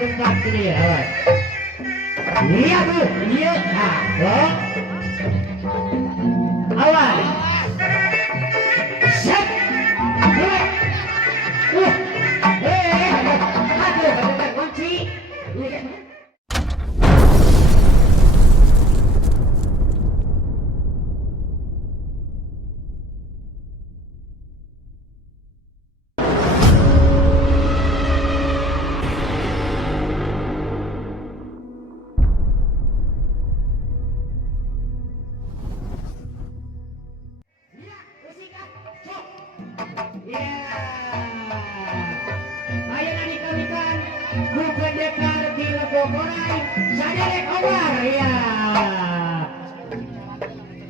bentak ini ya. Iya bu, iya. Nah, loh. Awas. Set. Aduh, ada kunci.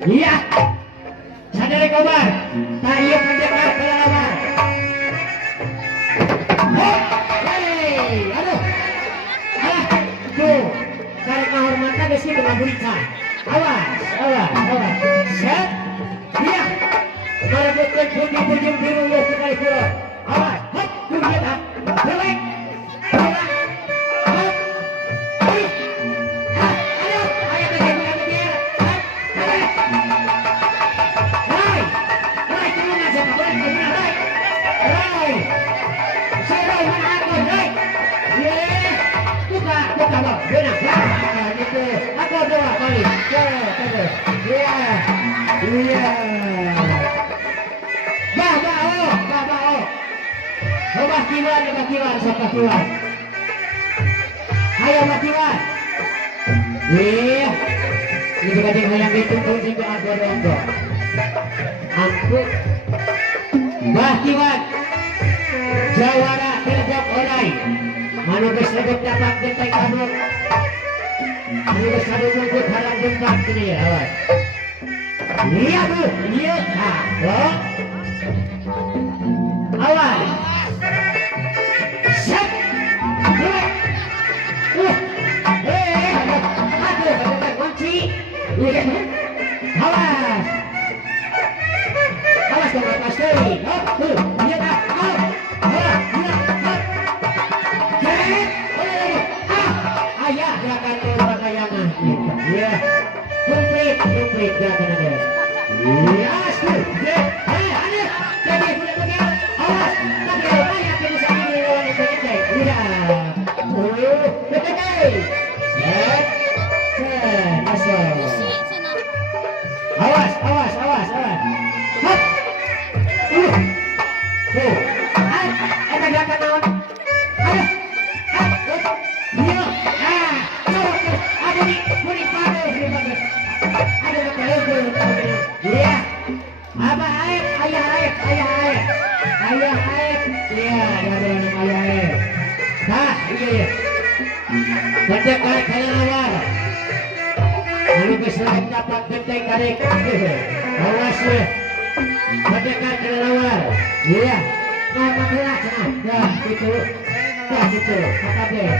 Iya, sadar kobar, tayo pendekar kelelawar. Hei, aduh, alah, tuh, karena kehormatan di sini dengan berita. Awas, awas, awas, set, iya, merebutkan pundi-pundi biru ya sekali pula. Awas, hop, tuh dia tak, belek, belak, hop, aduh, aduh, ayo begini. Ayo Matiwan. Ini kajian yang ditunggu juga ada rondo. Ampun. Matiwan. Jawara kerjap orai. Manu bersebut dapat gentai kamu. Manu bersebut untuk harap bentak ini ya. Iya bu, iya. Nah, loh. Awal. Set. Aduh, ada kunci. Awas. Awas dong atas dari. Oh, tuh, dia tak. Oh, dia. Ayah gerakan berbahayangan. Iya. Komplit gerakan ada. Iya, sudah. Ada. Jadi boleh begitu. Awas. Tadi ada yang bisa dilawan itu aja. Iya. Set. Masuk. Awas. Hop. Tuh. Ada gerakan naon? Ada. Iya. Ada di pada. Ada iya. Apa air? Ayah air. Iya, ada ayah air. Nah, iya. Pendekar kelelawar. Lalu keselam dapat gentai karek. Awas ya. Pendekar kelelawar. Iya. Nah, masalah sana. Nah, gitu. Kata deh.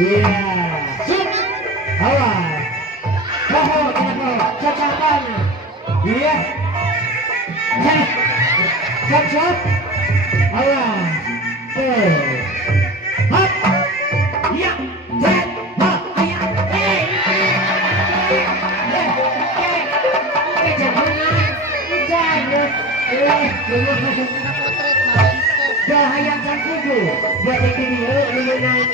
Iya. Sip. Awas. Cacakan. Iya. Cek. Awas. Hop. Iya. Cek. Hop. Ayah. Bahaya sang kudu. Buat ini lu naik.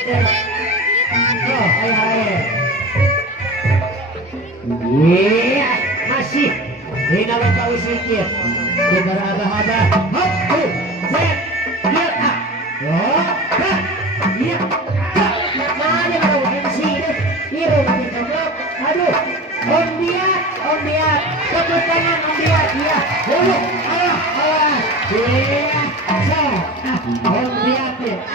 Oh, ayah. Iya, masih. Ini nama kau sikit. Kita ada. Hop, set, lihat ah. Oh, iya. Mana kau di sini? Iru kita blok. Aduh, Om Biat. Tepuk tangan Om Biat. Iya. Ayo. Iya. Om Biat. Ada. Iya. Iya.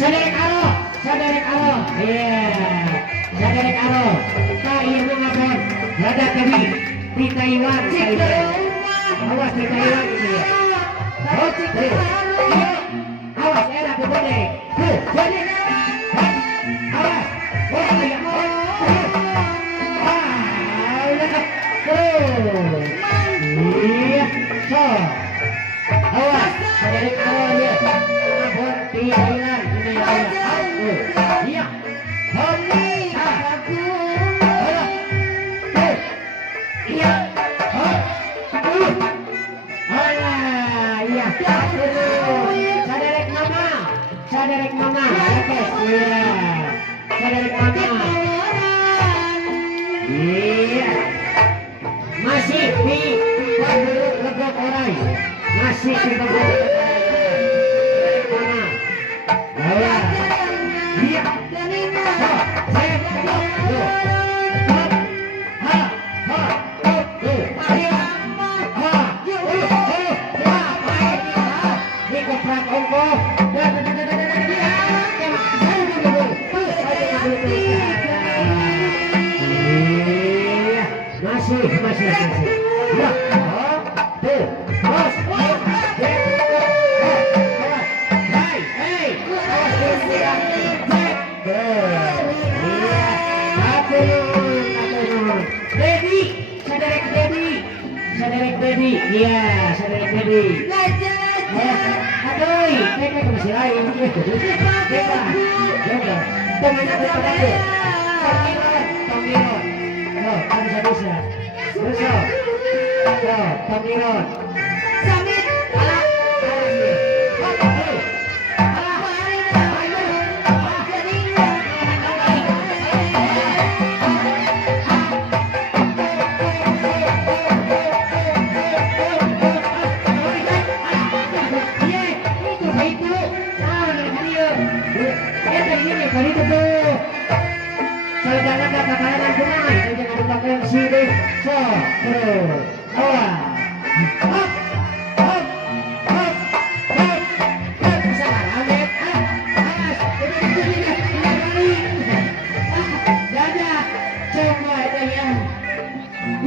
Saderek aro, saderek aro. Iya. Saderek aro. Tak iya mengapun. Rada kami di Taiwan. Awas di Taiwan ini ya. Oh, iya. Awas enak ke bodek. Jadi. Awas. Oh, iya. Iya. So. Awas. Saderek aro ya. Mengapun di Taiwan. Ini ya. Iya. Homi aku. Iya. Iya. Saderek mama. Saderek mama. Oke. Iya. Saderek mama. Iya. Masih di Paguruk Legok Orai. Masih di Paguruk Orai. Mana? Iya. Masih. Ya. Tuh. Bos. Saderek baby, iya, saderek baby. Aduh, mereka masih lain. Temannya berpadaku. Tomiron. No, bisa. Terus, Tomiron. Samit. Alah.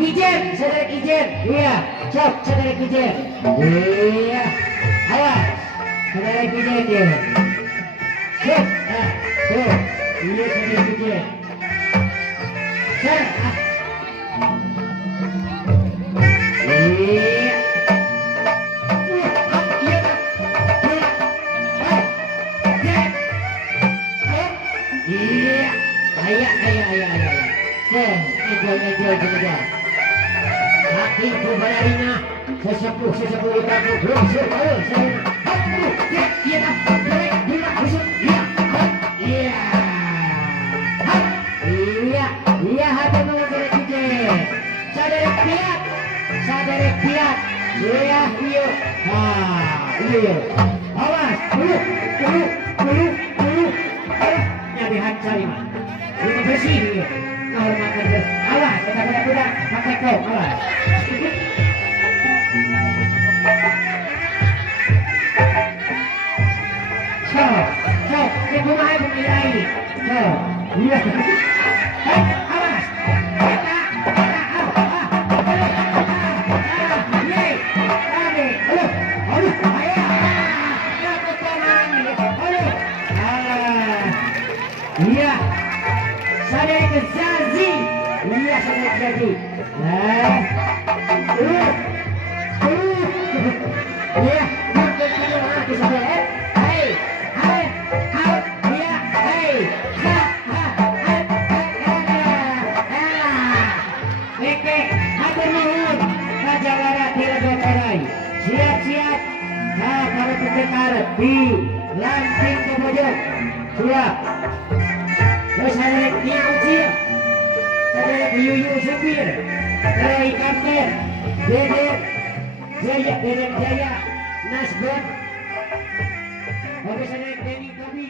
Ijen, saudara Ijen, iya, cok, saudara Ijen, iya, awas, saudara Ijen dia, cok, tuh, iya saudara Ijen, iya, iya, Hati kubarina, sesepuh itaku belum separuh saya. Iya, hati mengajar kita. Saderek piat, iya. Iya. Awas, dulu. Nyari hancari mah. Ini bersih dia. Kehormatan dia. Awas, budak pakai kau, awas. Ibu mahal pemilai. Iya. Awas. Iya. Saudara Kezazi. Iya, saudara Kezazi. Iya. Siap-siap. Nah, para pendekar di lamping ke pojok. Siap. Terus saudara Nyaucil, saudara Yuyu Supir, Roy Kapten, Deden Jaya, Nasbon. Oke, saudara Denny Kobi.